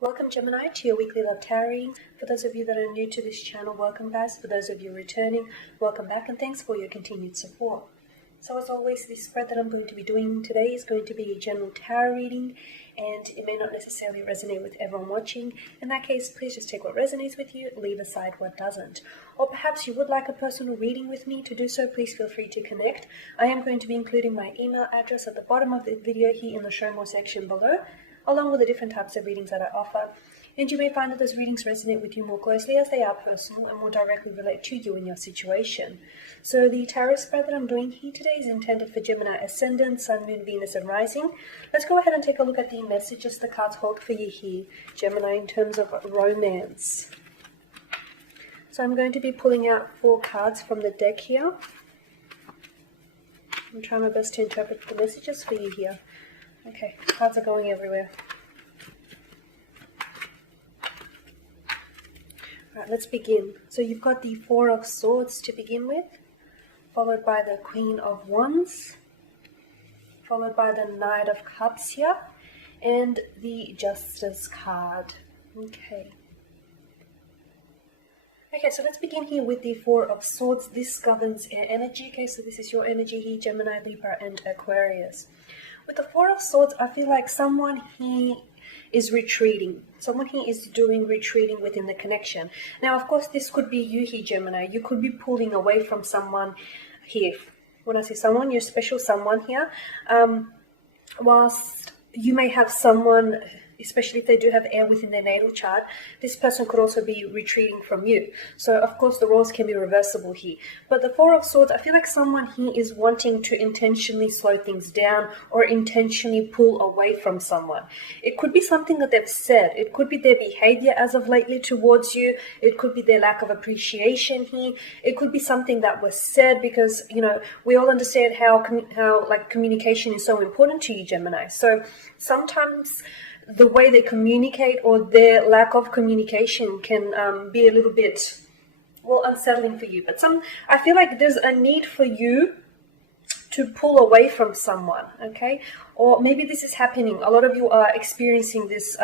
Welcome Gemini to your weekly love tarot reading. For those of you that are new to this channel, welcome guys. For those of you returning, welcome back and thanks for your continued support. So as always, this spread that I'm going to be doing today is going to be a general tarot reading, and it may not necessarily resonate with everyone watching. In that case, please just take what resonates with you, leave aside what doesn't. Or perhaps you would like a personal reading with me. To do so, please feel free to connect. I am going to be including my email address at the bottom of the video here in the show more section below, along with the different types of readings that I offer. And you may find that those readings resonate with you more closely as they are personal and more directly relate to you and your situation. So the tarot spread that I'm doing here today is intended for Gemini Ascendant, Sun, Moon, Venus and Rising. Let's go ahead and take a look at the messages the cards hold for you here, Gemini, in terms of romance. So I'm going to be pulling out 4 cards from the deck here. I'm trying my best to interpret the messages for you here. Okay, cards are going everywhere. Alright, let's begin. So you've got the 4 of Swords to begin with, followed by the Queen of Wands, followed by the Knight of Cups here, and the Justice card. Okay, so let's begin here with the 4 of Swords. This governs air energy. Okay, so this is your energy here, Gemini, Libra, and Aquarius. With the 4 of Swords, I feel like someone here is retreating. Someone here is doing retreating within the connection. Now, of course, this could be you here, Gemini. You could be pulling away from someone here. When I say someone, your special someone here. Whilst you may have someone, especially if they do have air within their natal chart, this person could also be retreating from you. So, of course, the roles can be reversible here. But the 4 of Swords, I feel like someone here is wanting to intentionally slow things down or intentionally pull away from someone. It could be something that they've said. It could be their behavior as of lately towards you. It could be their lack of appreciation here. It could be something that was said because, you know, we all understand how communication is so important to you, Gemini. So sometimes the way they communicate or their lack of communication can be a little bit, well, unsettling for you. But I feel like there's a need for you to pull away from someone, okay? Or maybe this is happening. A lot of you are experiencing this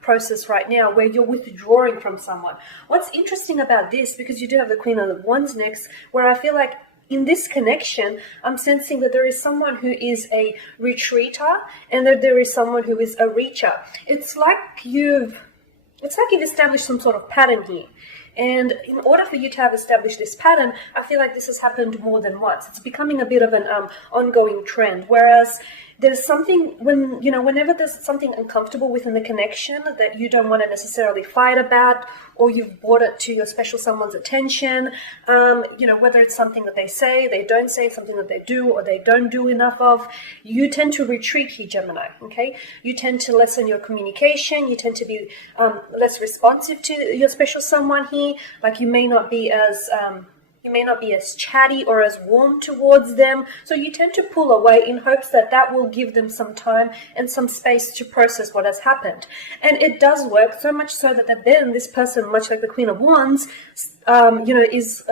process right now where you're withdrawing from someone. What's interesting about this, because you do have the Queen of Wands next, where I feel like in this connection, I'm sensing that there is someone who is a retreater and that there is someone who is a reacher. It's like you've established some sort of pattern here. And in order for you to have established this pattern, I feel like this has happened more than once. It's becoming a bit of an ongoing trend. Whereas there's something, whenever there's something uncomfortable within the connection that you don't want to necessarily fight about, or you've brought it to your special someone's attention, whether it's something that they say, they don't say, something that they do or they don't do enough of, you tend to retreat here, Gemini, okay? You tend to lessen your communication, you tend to be less responsive to your special someone here, like you may not be as chatty or as warm towards them. So you tend to pull away in hopes that that will give them some time and some space to process what has happened. And it does work, so much so that then this person, much like the Queen of Wands, is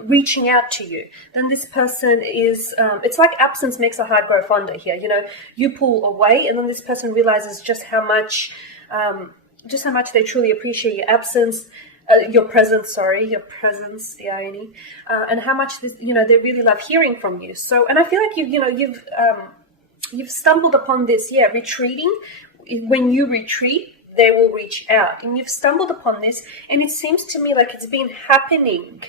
reaching out to you. Then this person is, it's like absence makes a heart grow fonder here. You know, you pull away and then this person realizes just how much they truly appreciate your absence. Your presence, the irony, and how much they really love hearing from you. So, and I feel like you've stumbled upon this, retreating. When you retreat, they will reach out, and you've stumbled upon this, and it seems to me like it's been happening.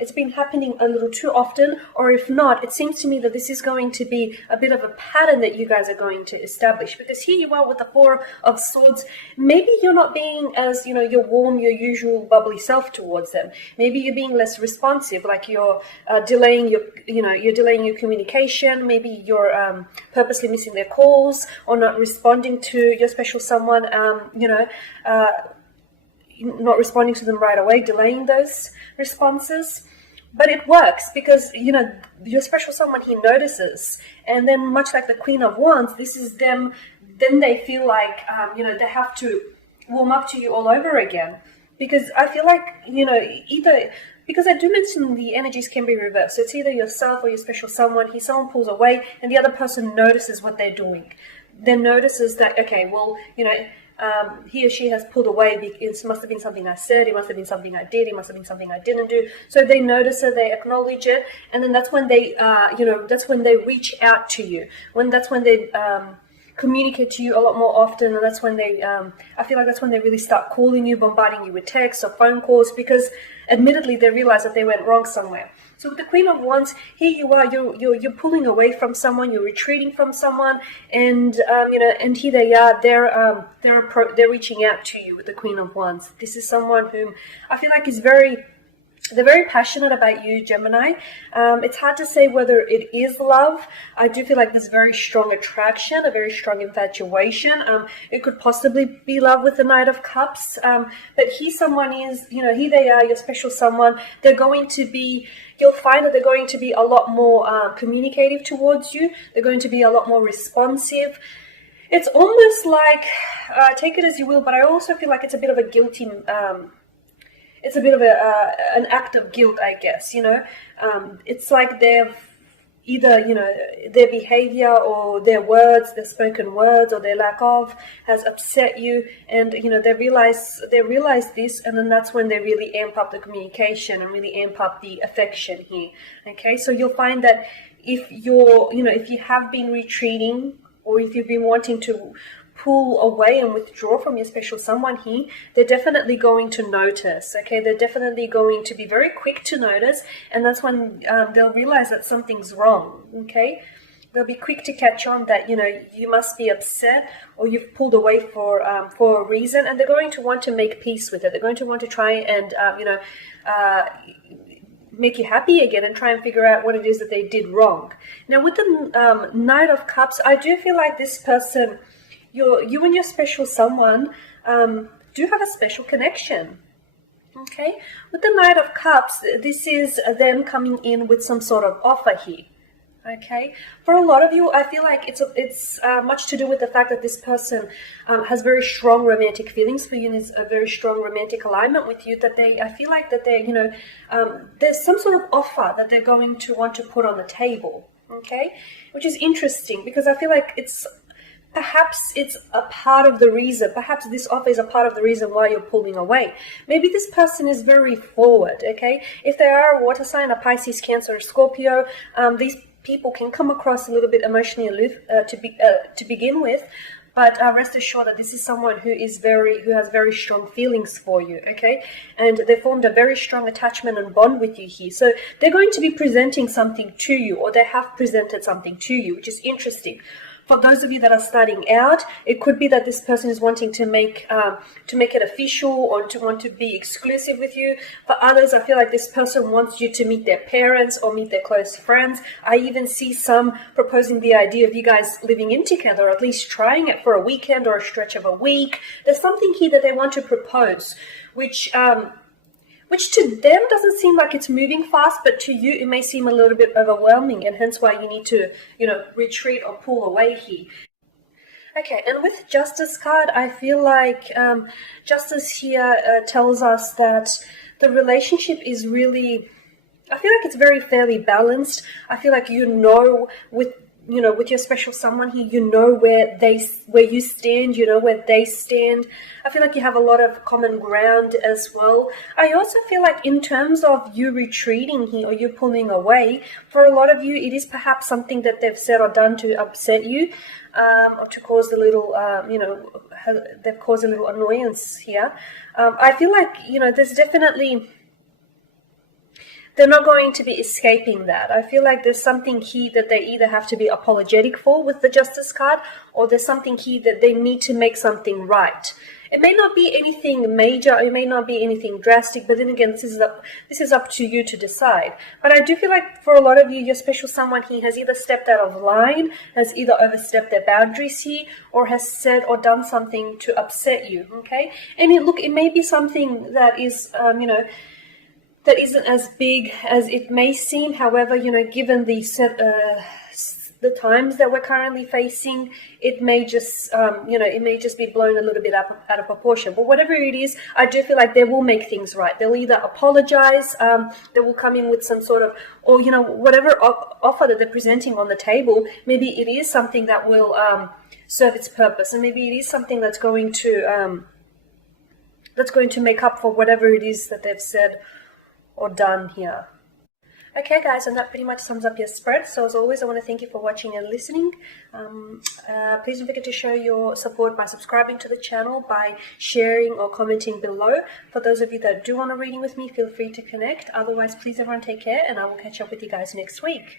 It's been happening a little too often, or if not, it seems to me that this is going to be a bit of a pattern that you guys are going to establish, because here you are with the 4 of Swords. Maybe you're not being as, your warm, your usual bubbly self towards them. Maybe you're being less responsive, like you're delaying your communication. Maybe you're purposely missing their calls or not responding to your special someone, not responding to them right away, delaying those responses. But it works because, your special someone, he notices. And then much like the Queen of Wands, this is them, then they feel like, they have to warm up to you all over again. Because I feel like, because I do mention the energies can be reversed. So it's either yourself or your special someone. Someone pulls away and the other person notices what they're doing. Then notices that, okay, well, he or she has pulled away. It must have been something I said, it must have been something I did, it must have been something I didn't do. So they notice it, they acknowledge it, and then that's when they, that's when they reach out to you. That's when they communicate to you a lot more often, and that's when they, I feel like that's when they really start calling you, bombarding you with texts or phone calls, because admittedly they realize that they went wrong somewhere. So with the Queen of Wands, here you are, you're pulling away from someone, you're retreating from someone, and and here they are, they're reaching out to you with the Queen of Wands. This is someone whom I feel like they're very passionate about you, Gemini. It's hard to say whether it is love. I do feel like there's very strong attraction, a very strong infatuation. It could possibly be love with the Knight of Cups. But here someone is, here they are, your special someone. They're going to be, you'll find that they're going to be a lot more communicative towards you. They're going to be a lot more responsive. It's almost like, take it as you will, but I also feel like it's a bit of a guilty, it's a bit of an act of guilt, I guess, It's like they've either, their behavior or their words, their spoken words or their lack of has upset you, and, they realize this, and then that's when they really amp up the communication and really amp up the affection here, okay? So you'll find that if if you have been retreating, or if you've been wanting to pull away and withdraw from your special someone here, they're definitely going to notice, okay? They're definitely going to be very quick to notice, and that's when they'll realize that something's wrong, okay? They'll be quick to catch on that, you must be upset, or you've pulled away for a reason, and they're going to want to make peace with it. They're going to want to try and, make you happy again and try and figure out what it is that they did wrong. Now, with the Knight of Cups, I do feel like this person, you and your special someone do have a special connection, okay? With the Knight of Cups, this is them coming in with some sort of offer here, okay? For a lot of you, I feel like it's much to do with the fact that this person has very strong romantic feelings for you and is a very strong romantic alignment with you, that I feel like that they, there's some sort of offer that they're going to want to put on the table, okay? Which is interesting, because I feel like perhaps it's a part of the reason, perhaps this offer is a part of the reason why you're pulling away. Maybe this person is very forward, okay? If they are a water sign, a Pisces, Cancer, or Scorpio, these people can come across a little bit emotionally aloof to begin with, but rest assured that this is someone who has very strong feelings for you, okay? And they formed a very strong attachment and bond with you here. So they're going to be presenting something to you, or they have presented something to you, which is interesting. For those of you that are starting out, it could be that this person is wanting to make it official, or to want to be exclusive with you. For others, I feel like this person wants you to meet their parents or meet their close friends. I even see some proposing the idea of you guys living in together, or at least trying it for a weekend or a stretch of a week. There's something here that they want to propose, which to them doesn't seem like it's moving fast, but to you it may seem a little bit overwhelming, and hence why you need to, retreat or pull away here. Okay, and with Justice card, I feel like Justice here tells us that the relationship is really, I feel like it's very fairly balanced. I feel like with your special someone here, where you stand, where they stand. I feel like you have a lot of common ground as well. I also feel like in terms of you retreating here, or you pulling away, for a lot of you, it is perhaps something that they've said or done to upset you, or to cause a little, they've caused a little annoyance here. I feel like, there's definitely, they're not going to be escaping that. I feel like there's something here that they either have to be apologetic for with the Justice card, or there's something here that they need to make something right. It may not be anything major, it may not be anything drastic, but then again, this is up to you to decide. But I do feel like for a lot of you, your special someone here has either stepped out of line, has either overstepped their boundaries here, or has said or done something to upset you, okay? And it may be something that is, that isn't as big as it may seem. However, given the the times that we're currently facing, it may just, it may just be blown a little bit out of proportion. But whatever it is, I do feel like they will make things right. They'll either apologize, they will come in with some sort of, or, whatever offer that they're presenting on the table, maybe it is something that will serve its purpose, and maybe it is something that's going to make up for whatever it is that they've said or done here. Okay guys, and that pretty much sums up your spread. So as always, I want to thank you for watching and listening. Please don't forget to show your support by subscribing to the channel, by sharing or commenting below. For those of you that do want a reading with me, feel free to connect. Otherwise, please everyone take care, and I will catch up with you guys next week.